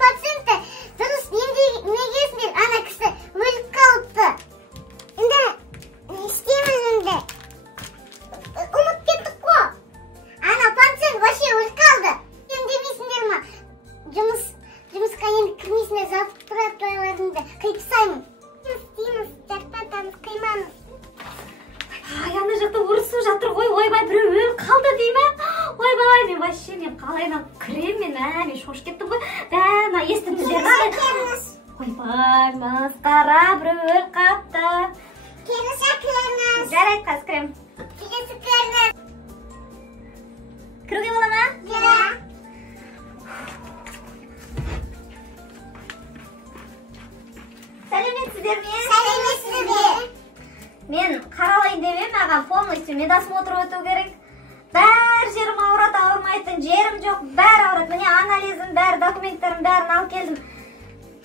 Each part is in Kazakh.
пациентті дұрыс емдемегенсіңдер. Ана кісі өліп қалыпты. Енді істейміз енді. Ұмытып кеттік қой. Ана пациент вообще өліп қалды. Емдемейсіңдер ма? Жұмысқа енді кірмейсіңдер, зарплаталарыңды қайтысаймын. Істейміз, зарплатаны қимамыз. Ай, ана жақта ұрысып жатыр ғой. Ойбай, біреу өліп қалды дей ме? Ойбай, мен вообще қалайынан кірем мен, мен шошып кеттім ғой. Ана естіңіздер ме? Ойбай, масқара, біреу өліп қалыпты. Келесі кіріңіз. Жарайды, қазір кірем. Келесі кіріңіз. Кіруге бола ма? Иә. Сәлеметсіздер ме? Сәлеметсіздер. Мен қаралайын демем, маған полностью медосмотр өту керек. Бәр жерім ауырады, ауырмайтын жерім жоқ, бәр ауырады. Міне анализім, бәр документтерім бәрін алып келдім.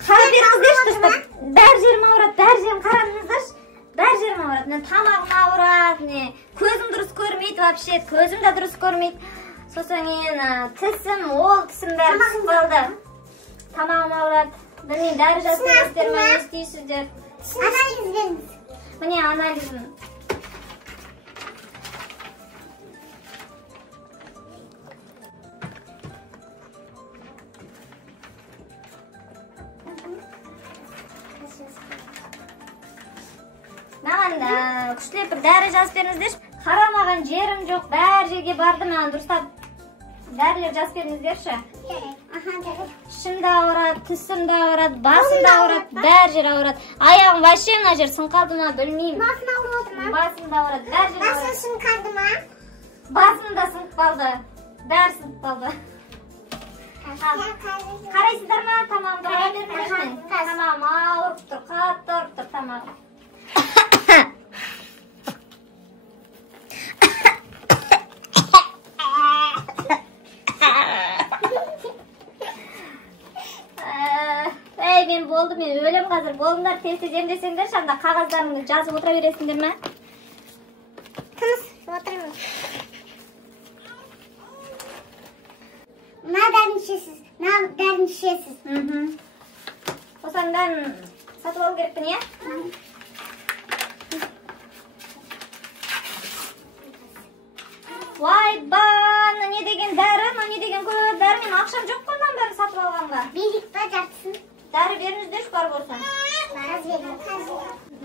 Қарап беріңіздерші, дұрыстап. Бәр жерім ауырады, бәр жерім қараңыздаршы. Бәр жерім ауырады. Мен тамағым ауырады, көзім дұрыс көрмейді вообще, көзім де дұрыс көрмейді. Сосын мен тісім, ол тісім бәрі түсіп қалды. Тамағым ауырады. Білмеймін, дәрі жазып беріңіздер ме, не істейсіздер? Анализ беріңіз. Міне анализім. Маған күштілеп бір дәрі жазып беріңіздерші. Қарамаған жерім жоқ, бәр жерге барды, маған дұрыстап дәрілер жазып беріңіздерші. Ішімді ауырады, тісімді ауырады, басымды ауырады, бәр жер ауырады. Аяғым вообще мына жер сынқалды ма, білмеймін. Басын ауырады ма? Басымды ауырады, бәр жер ауырады. Басын сынқалды ма? Басым да сынып қалды, бәр сынып қалды. Қарайсыздар ма? Тамағымды қарай беріңіздерші мен. Тамағым ауырып тұр, қатты ауырып тұр тамағым. Мен болды, мен өлім қазір. Болыңдар, тез-тез емдесеңдер, шанда қағаздарыңды жазып отыра бересіңдер ме? Тыныс, отырыңыз. Мына дәрін ішесіз, мына дәрін ішесіз. Осының бәрін сатып алу керекпін, е? Ойбай, не деген дәрі, не деген көп дәрі. Мен ақшам жоқ қойдан бәрін сатып алғанға. Берейік па жартысын? Дәрі беріңіздерші бар болса.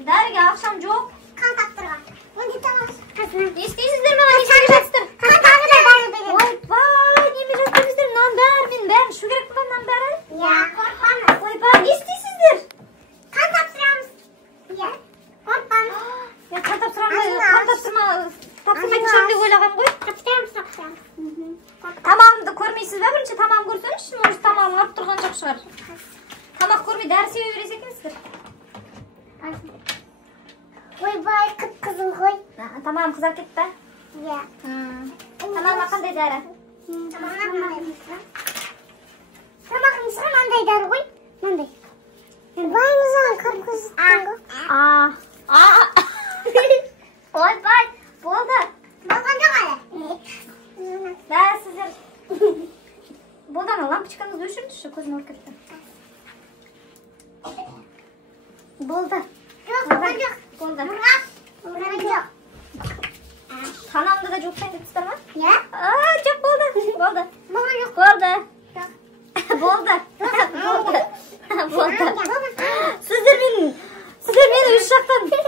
Дәріге ақшам жоқ. қан таптырға. Онда тамақ қазына. Не істейсіздер маған, не істеге жатсыздар? Қан тағы да дәрі береді. Ойбай, неме жазып беріңіздер, мынаның бәрі, мен бәрін ішу керекпін ба мынаның бәрі? Иә, қорқпаңыз. Ойбай, не істейсіздер? Қан тапсырамыз. Иә, қорқпаңыз. Мен қан тапсырмайтын шығармын деп ойлағам ғой. Тапсырамыз. Тамағымды көрмейсіз бе? Бірінші тамағын көрсеңізші, может тамағым артып тұрған жоқ шығар. Тамақ көрмей дәрі себе бересе екенсіздер. Ойбай, қып-қызыл ғой. Тамағым қызарып кетті. Иә. Тамағыма қандай дәрі? Тамағым мандай дәрі ғой. Мандай. Байымыз оған қып-қызыл ғой. Ойбай, болды. Болған жоқ әлі. Да, сіздер. Болды, ана лампочкаңызды өшіріңізші, көзім ауырып кетті. Болды. Жоқ, болған жоқ. Болды. Болған жоқ. Қанамды да жуып кетсіздер ма? Иә. Жоқ, болды. Болды. Болған жоқ. Болды. Болды. Болды. Сіздер мені үш жақтан. Болды.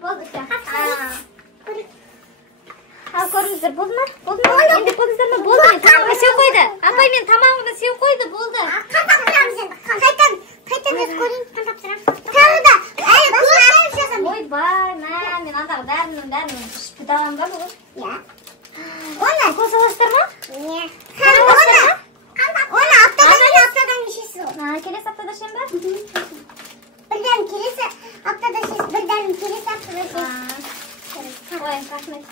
Болды. Көріңіздер, болды ма? Болды ма? Енді көріңіздер ма? Болды, мен тамағыма сеу қойды. Апай, мен тамағыма сеу қойды, болды. Қан тапсырамыз енді. Қайтан өз көрейін, қан тапсырамыз. Тағы да, әлі көз қайып жазам. Ойбай, мен андағы бәрінің ішіп біт аламын ба бүгін? Иә. Көз аласыздар ма? Иә. Оны аптадан ішесіз ғой. Келесі аптада ішем ба? Bir dərm келесі аптада ішесіз, bir dərm келесі аптада ішесіз. Ой, рахмет.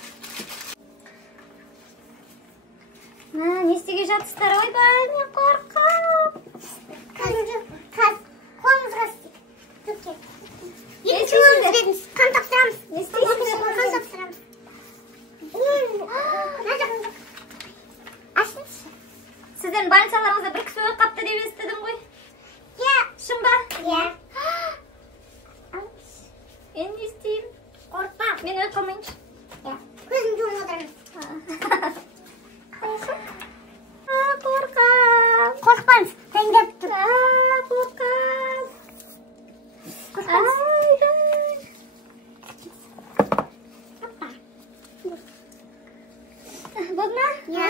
Не істеге жатсыздар? Ойбай, мен қорқам. Қолыңызға істейік. Екі уыз беріңіз. Men öyle kalmayınca. Ya. Gözüm yumuk oturmuş. Korkam. Korkmayın. Sen de dur. Korkam. Korkmayın. Bakma. Ya.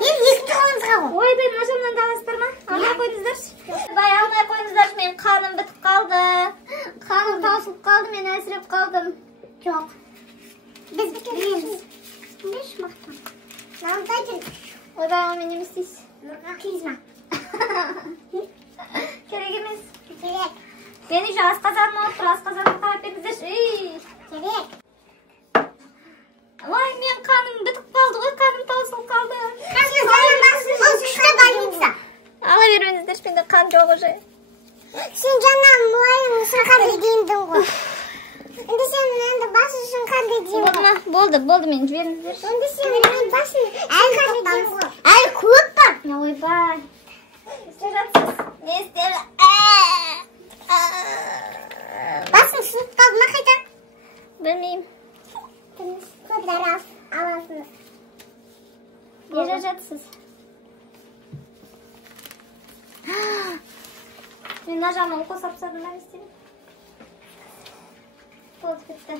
Yıktı onu. Oy benim aşamdan tanıştırma. Almaya koyunuzlar. Bay almaya koyunuzlar. Benim kanım bitip kaldı. Kanım tansılıp kaldı. Ben esirip kaldım. Yok. Biz bir kere yiyoruz. Ne şu baktan? Ne oldu? Oy bay almayın yemişsiz. Bakıyızma. Kerekimiz. Gerek. Beni şu az kazanma otur. Az kazanma tarif edinizler. Gerek. Vay benim kanım bitip kaldı. Oy kanım tansılıp kaldı. Nasıl sen o kuşta dayıysa? Alıverenizler. Ben de kan çok hoca. Sen canım bu sen kaydediyordun bu. Şimdi sen de başlıyorsun kaydediyordun. Oldu benim verinizler. Şimdi sen de başlıyorsun. El kaydediyordun. El kuluttan. Ya oy bay. Ne istiyorsun? Basın şu tadına kaçın. Bilmeyeyim. Kodları alasınız. Yaşayacaksınız. Ben nacamla oku sapsadım ben istedim. Oldu bitti.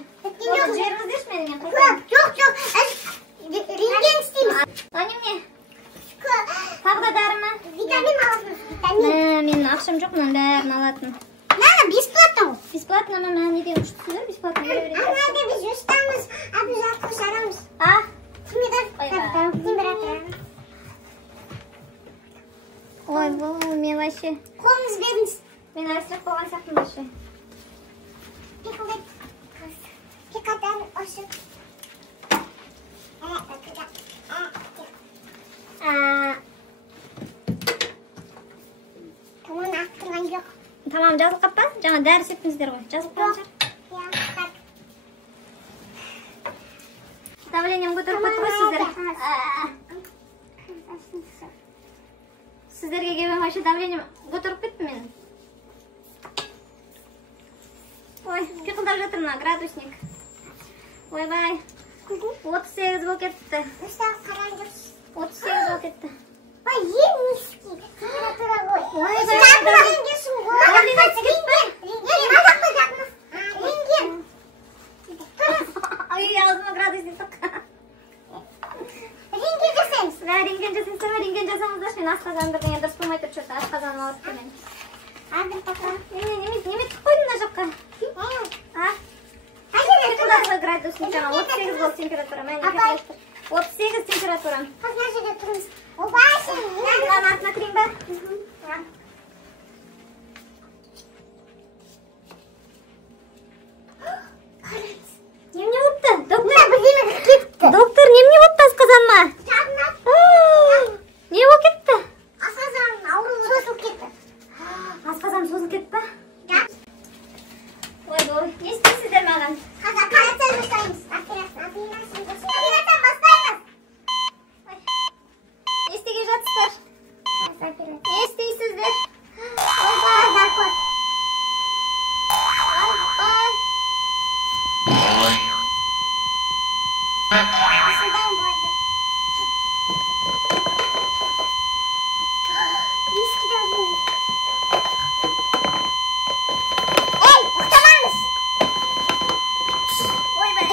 Oldu ciğerimiz düşmedi mi? Yok. Ringen isteyeyim. Annem ne? Tavda derme. Vitamin alasınız. Vitamin. Benim akşam çok lan derme alatın. Ne? Besplatno. Besplatno ama ben ne diyorum şu tutuyor besplatno verebilirim. Nerede biz üstamız? Abi uzak kuşlarımız. Ah. Şimdi de Bay bay. şimdi bırakıyorum. Oy bu mevaşı. Kolunuz veriniz. Ben arasılık falan sakın başı. Bir kadar aşık. Evet bakacağım. Tamam aklımdan yok. Tamam жазып каппа. Жаңа дәрі септіңіздер ғой. Жазып қойыңыздар. Давлением көтеріп кетті ғой сіздер. Сіздерге келген вообще давлением көтеріп кетті менің. Ой, пиқылдап жатыр мына градусник. Ойбай. 38 болып кетті. 38 болып кетті. Ой, низкий. Температура ғой. Ой, Ой, аузыма градусник таққа. Рентген жасаймыз. Рентген жасайсыздар ма? Рентген жасаңыздаршы. Мен асқазандырдың енді дұрыс болмай тұр что-то. Асқазаным ауырып тұр менің. Адыр таққа. Неме тік қойдың мына жаққа? Қайда градусник жаңа 38 болды температура. 38 температура. Қасына жерде тұрмыз. Опай сен. Мынаның артына кірейін ба? Немене болыпты? Доктор, Бірдеме кетті. доктор, немене болыпты асқазаныма? Не болып кетті? Асқазаным ауырып созылып кетті. Асқазаным созылып кетті ба? Ой, не істейсіздер маған? Қазір операция жасаймыз. Операция бастаймыз. Не істеге жатсыздар? Не істейсіздер? Заркот. Осындан болды. Ескіден болды. Ей, ұқтамаңыз. Ойбай.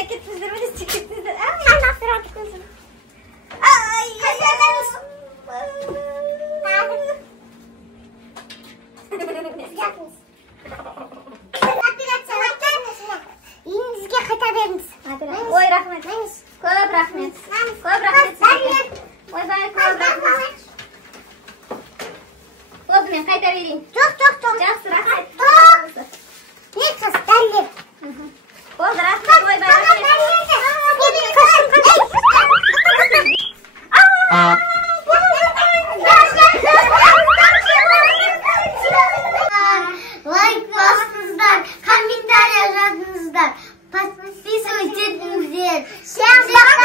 Çekitmizdir. Sen nasıl artık kızım? Ay. Yapınız. Yiyinizge kata veriniz. Oy rahmet. Köp rahmet. Köp rahmet. Oy bay köp rahmet. Oldu men kayta vereyim. Çok. Жақсы rahmet. Ne kız derler. Oldu rahmet. Oy bay Like bastınızlar, komentar yazdınızlar, pasmış bir soru çektinizler. Sen bak